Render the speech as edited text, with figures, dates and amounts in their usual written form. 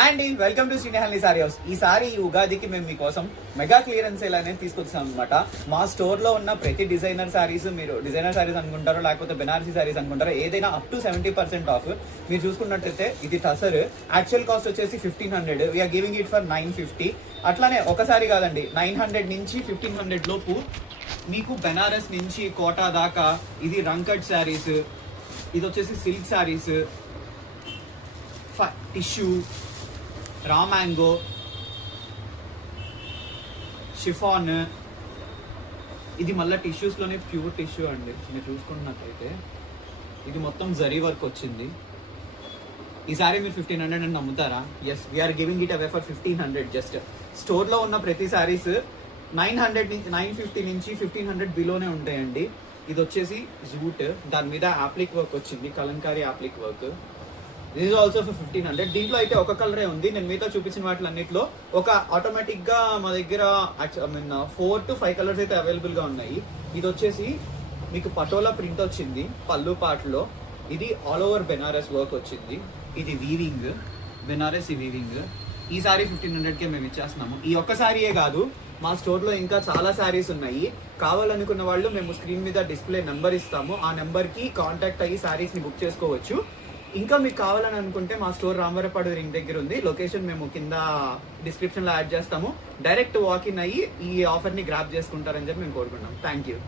అండి welcome to శ్రీనిహాల్ని sorry house. ఈసారి ఈ ఉగాదికి మేము మీకోసం మెగా క్లియరెన్స్ సేల్ అనేది తీసుకొచ్చాం అనమాట. మా స్టోర్ లో ఉన్న ప్రతి డిజైనర్ సారీస్, మీరు డిజైనర్ సారీస్ అనుకుంటారో లేకపోతే బెనారసీ సారీస్ అనుకుంటారో, ఏదైనా అప్ టు 70% ఆఫ్. మీరు చూసుకున్నట్టయితే ఇది టసర్, యాక్చువల్ కాస్ట్ వచ్చేసి 1500, వీఆర్ గివింగ్ ఇట్ ఫర్ 950. అట్లానే ఒకసారి కాదండి, 900 నుంచి 1500 లోపు మీకు బెనారస్ నుంచి కోటా దాకా ఇది రంకట్ శారీస్, ఇది వచ్చేసి silk saris, tissue, raw mango, chiffon, ఇది మళ్ళీ టిష్యూస్లోనే ప్యూర్ టిష్యూ అండి. మీరు చూసుకున్నట్లయితే ఇది మొత్తం జరీ వర్క్ వచ్చింది. ఈ సారీ మీరు 1500 అని నమ్ముతారా? Yes, we're giving it away for 1500. Just స్టోర్లో ఉన్న ప్రతి సారీస్ 900 నుంచి 950 నుంచి 1500 బిలోనే ఉంటాయండి. ఇది వచ్చేసి జూట్, దాని మీద యాప్లిక్ వర్క్ వచ్చింది, Kalamkari appliqué work. This is also for 1500. దీంట్లో అయితే ఒక కలరే ఉంది. నేను మీతో చూపించిన వాటిలన్నిటిలో ఒక ఆటోమేటిక్ గా మా దగ్గర 4 to 5 కలర్స్ అయితే అవైలబుల్ గా ఉన్నాయి. ఇది వచ్చేసి మీకు పటోలా ప్రింట్ వచ్చింది పళ్ళు పాటలో. ఇది ఆల్ ఓవర్ బెనారస్ వర్క్ వచ్చింది. ఇది వీవింగ్, బెనారసీ వీవింగ్. ఈ సారీ 1500కే మేము ఇచ్చేస్తున్నాము. ఈ ఒక్క సారీయే కాదు, మా స్టోర్ లో ఇంకా చాలా సారీస్ ఉన్నాయి. కావాలనుకున్న వాళ్ళు మేము స్క్రీన్ మీద డిస్ప్లే నెంబర్ ఇస్తాము, ఆ నెంబర్ కి కాంటాక్ట్ అయ్యి సారీస్ ని బుక్ చేసుకోవచ్చు. ఇంకా మీకు కావాలని అనుకుంటే మా స్టోర్ రామవరపాడు రింగ్ దగ్గర ఉంది. లొకేషన్ మేము కింద డిస్క్రిప్షన్ లో యాడ్ చేస్తాము. డైరెక్ట్ వాక్ ఇన్ అయ్యి ఈ ఆఫర్ ని గ్రాప్ చేసుకుంటారని చెప్పి మేము కోరుకుంటాం. Thank you.